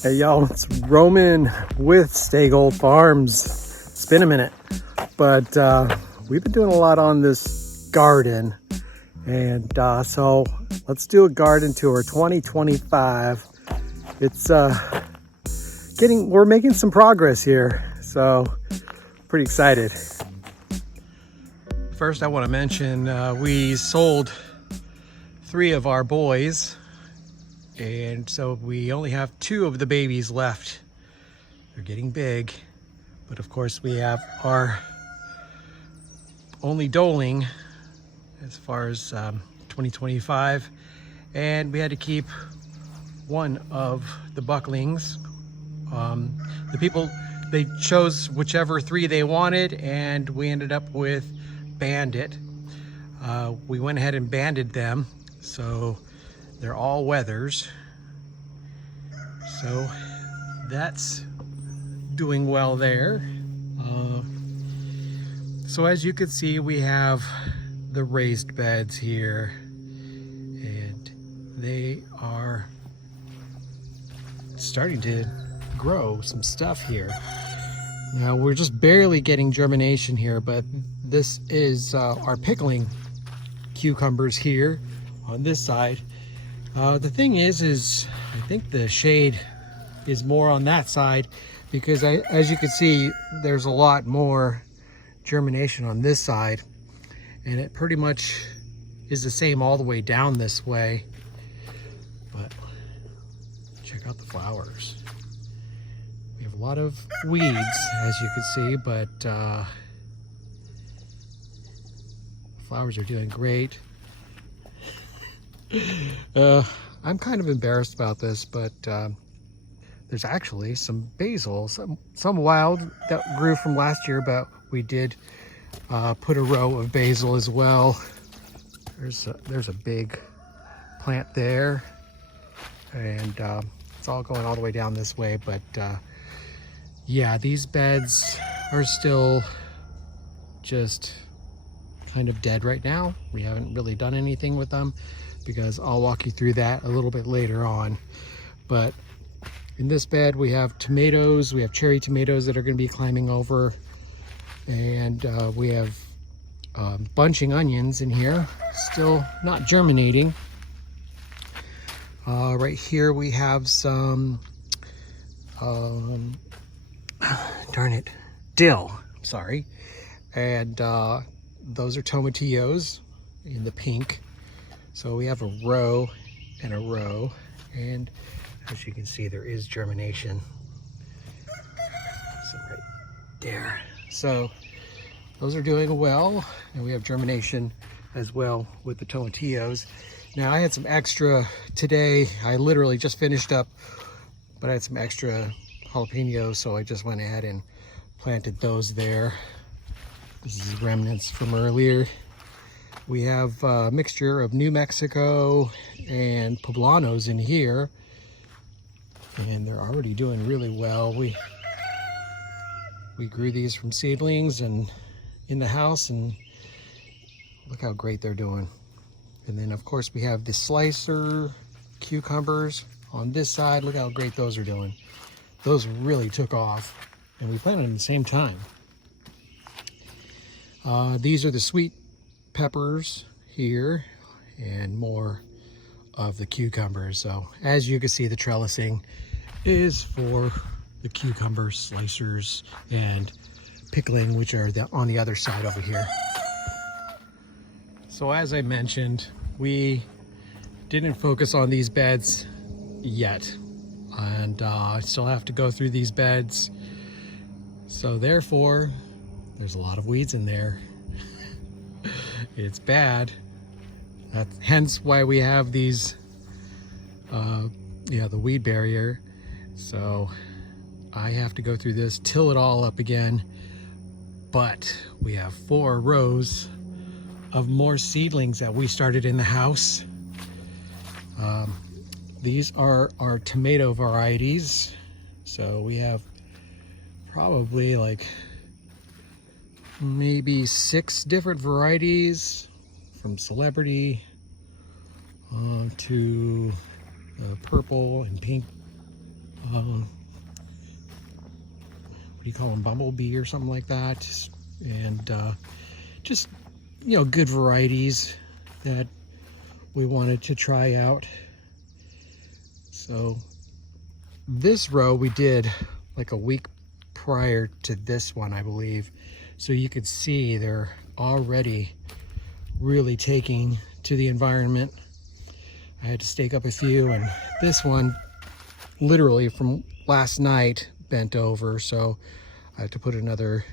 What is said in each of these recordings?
Hey y'all, it's Roman with Stay Gold Farms. It's been a minute, but we've been doing a lot on this garden, and so let's do a garden tour 2025. It's we're making some progress here, so pretty excited. First, I want to mention we sold 3 of our boys. And so we only have 2 of the babies left. They're getting big, but of course we have our only doeling as far as 2025, and we had to keep one of the bucklings. The people, they chose whichever 3 they wanted, and we ended up with Bandit. We went ahead and banded them, so they're all weathers, so that's doing well there. So as you can see, we have the raised beds here, and they are starting to grow some stuff here. Now we're just barely getting germination here, but this is our pickling cucumbers here on this side. The thing is I think the shade is more on that side, because as you can see, there's a lot more germination on this side, and it pretty much is the same all the way down this way. But check out the flowers. We have a lot of weeds, as you can see, but flowers are doing great. I'm kind of embarrassed about this, but there's actually some basil, some wild that grew from last year, but we did put a row of basil as well. There's a big plant there, and it's all going all the way down this way. But yeah, these beds are still just kind of dead right now. We haven't really done anything with them, because I'll walk you through that a little bit later on. But in this bed we have tomatoes, we have cherry tomatoes that are going to be climbing over, and we have bunching onions in here, still not germinating. Right here we have some dill, sorry, and those are tomatillos in the pink. So we have a row and a row, and as you can see, there is germination. So right there. So those are doing well, and we have germination as well with the tomatillos. Now I had some extra today. I literally just finished up, but I had some extra jalapenos, so I just went ahead and planted those there. This is remnants from earlier. We have a mixture of New Mexico and poblanos in here, and they're already doing really well. We grew these from seedlings and in the house, and look how great they're doing. And then of course we have the slicer cucumbers on this side. Look how great those are doing. Those really took off, and we planted them at the same time. These are the sweet peppers here, and more of the cucumbers. So as you can see, the trellising is for the cucumber slicers and pickling, which are on the other side over here. So as I mentioned, we didn't focus on these beds yet, and I still have to go through these beds, so therefore there's a lot of weeds in there. It's bad. That's hence why we have these the weed barrier. So I have to go through this, till it all up again. But we have 4 rows of more seedlings that we started in the house. These are our tomato varieties. So we have probably like maybe 6 different varieties, from Celebrity to purple and pink what do you call them, bumblebee or something like that, and just, you know, good varieties that we wanted to try out. So this row we did like a week prior to this one, I believe, so you could see they're already really taking to the environment. I had to stake up a few, and this one literally from last night bent over, so I have to put another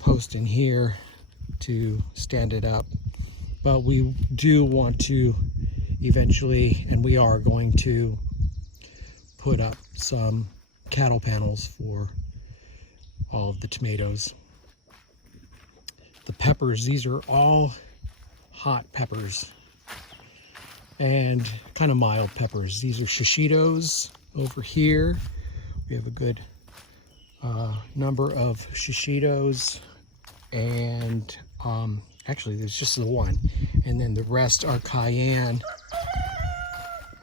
post in here to stand it up. But we do want to eventually, and we are going to put up some cattle panels for all of the tomatoes. The peppers, these are all hot peppers and kind of mild peppers. These are shishitos over here. We have a good number of shishitos, and actually there's just the one, and then the rest are cayenne.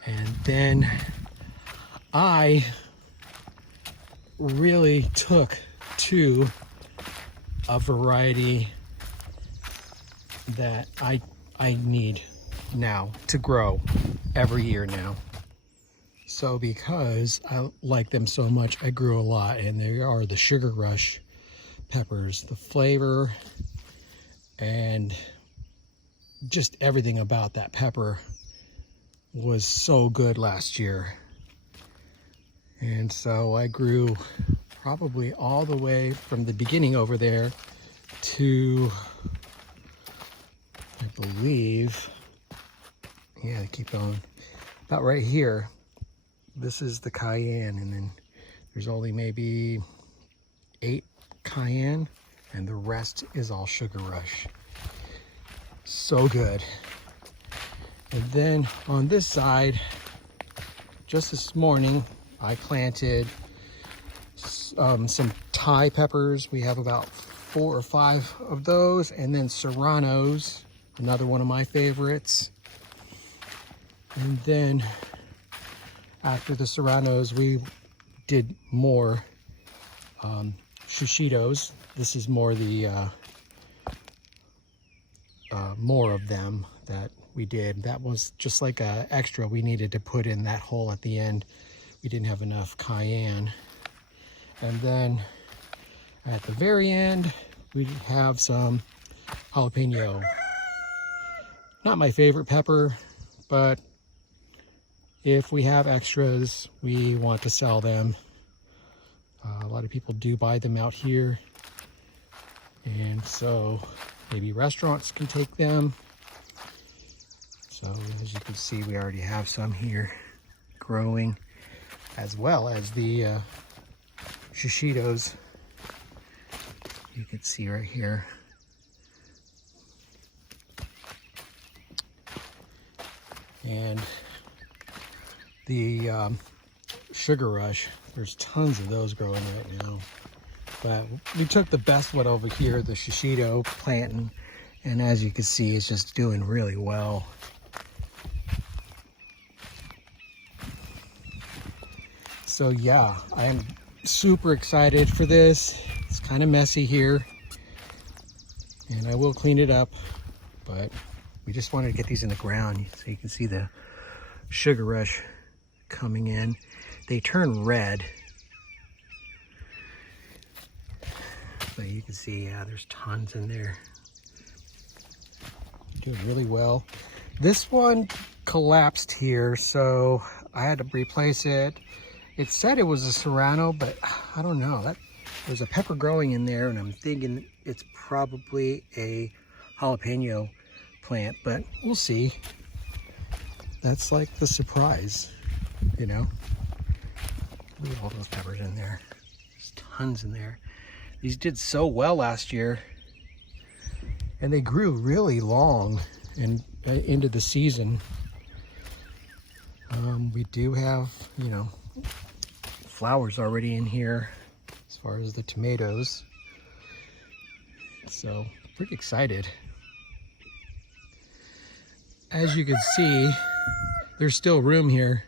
And then I really took to a variety that I need now to grow every year now. So because I like them so much, I grew a lot, and they are the Sugar Rush peppers. The flavor and just everything about that pepper was so good last year. And so I grew probably all the way from the beginning over there to, I believe, yeah, I keep going, about right here. This is the cayenne, and then there's only maybe 8 cayenne, and the rest is all Sugar Rush. So good. And then on this side, just this morning, I planted some Thai peppers. We have about 4 or 5 of those, and then serranos, another one of my favorites. And then after the serranos, we did more shishitos. This is more the more of them that we did. That was just like a extra we needed to put in that hole at the end. We didn't have enough cayenne. And then at the very end, we have some jalapeno. Not my favorite pepper, but if we have extras, we want to sell them. A lot of people do buy them out here, and so maybe restaurants can take them. So as you can see, we already have some here growing, as well as the shishitos. You can see right here. And the Sugar Rush, there's tons of those growing right now. But we took the best one over here, the shishito planting, and as you can see, it's just doing really well. So yeah, I am super excited for this. It's kind of messy here, and I will clean it up, but we just wanted to get these in the ground so you can see the Sugar Rush coming in. They turn red, but you can see, yeah, there's tons in there. Doing really well. This one collapsed here, so I had to replace it. It said it was a serrano, but I don't know. There's a pepper growing in there, and I'm thinking it's probably a jalapeno plant, but we'll see. That's like the surprise, you know. Look at all those peppers in there. There's tons in there. These did so well last year, and they grew really long and into the season. We do have, you know, flowers already in here as far as the tomatoes, so pretty excited. As you can see, there's still room here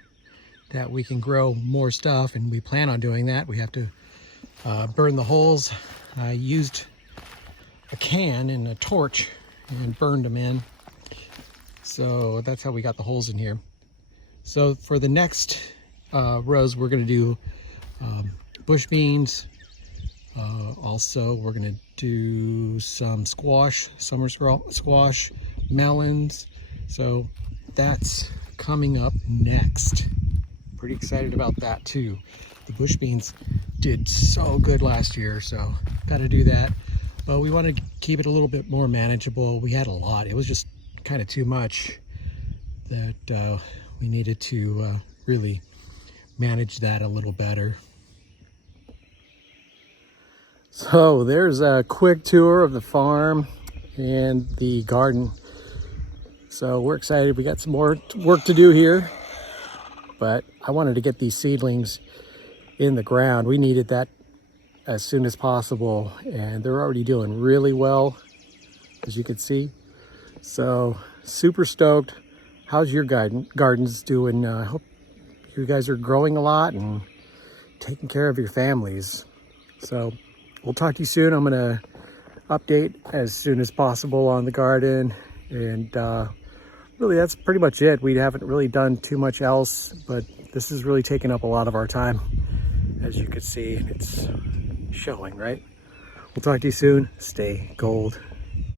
that we can grow more stuff, and we plan on doing that. We have to burn the holes. I used a can and a torch and burned them in. So that's how we got the holes in here. So for the next rows, we're going to do bush beans. Also, we're going to do some squash, summer squash, melons. So that's coming up next. Pretty excited about that too. The bush beans did so good last year, so got to do that. But we want to keep it a little bit more manageable. We had a lot. It was just kind of too much that we needed to really manage that a little better. So there's a quick tour of the farm and the garden. So we're excited. We got some more work to do here, but I wanted to get these seedlings in the ground. We needed that as soon as possible, and they're already doing really well, as you can see. So super stoked. How's your gardens doing? I hope you guys are growing a lot and taking care of your families. So we'll talk to you soon. I'm gonna update as soon as possible on the garden, and really that's pretty much it. We haven't really done too much else, but this is really taking up a lot of our time, as you can see. It's showing, right? We'll talk to you soon. Stay gold.